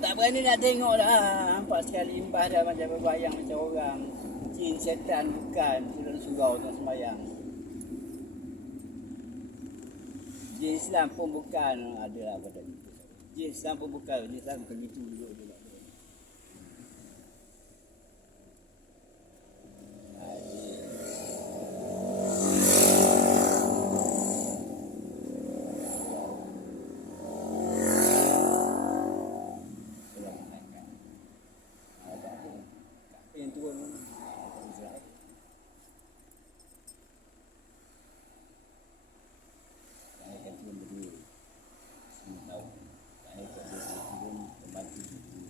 tak berani nak tengok dah. Nampak sekali imbas dah macam berbayang macam orang. Jin, setan bukan. Sudah surau tengah sembahyang. Jin Islam pun bukan. Adalah pada itu. Jin Islam pun bukan. Jin Islam bukan gitu duduk je. Yang turun Israel. Saya akan turun berdua 10 tahun. Saya akan turun membantu berdua.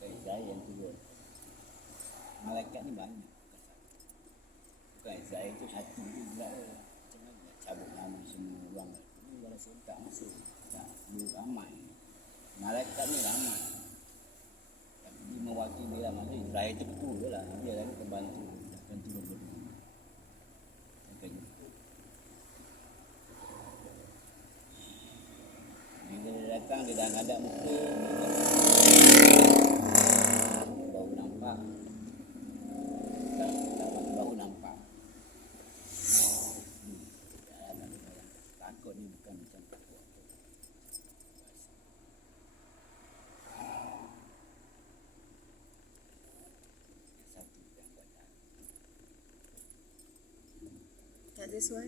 Saya yang turun. Malaikat ni banyak. Bukan Israel tu satu juga. Macam mana nak cabut nama semua orang. Ini kalau saya tak masuk. Tak ramai. Malaikat ni ramai. Dia mewakili lah, maksudnya Israel tu betul je lah. Dia lagi pembantu berdua. Macam itu. Bila dia datang, dia dah ada muka. Baru nampak. Baru nampak. Takut ni bukan macam takut. Tak ada suara.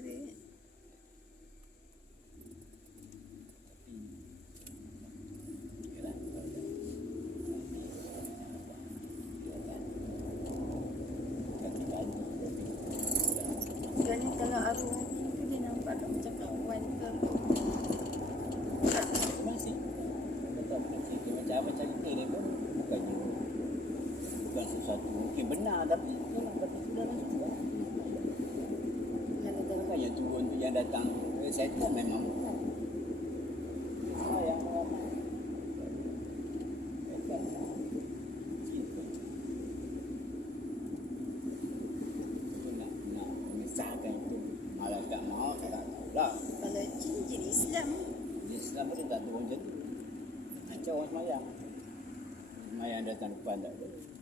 Sebenarnya kalau arwah tu dia nampak tak macam kawan ke apa. Masih. Masih. Macam kita ni pun bukan sesuatu mungkin benar tapi sudah masuk. Kan yang turun tu yang datang setan memang bukan. Yang ramai. Setan. Nak memisahkan itu. Malaikat mahu saya tak tahu lah. Kalau jin Islam. Jin Islam pun tak turun macam tu. Kacau orang semayang. Semayang datang depan tak boleh.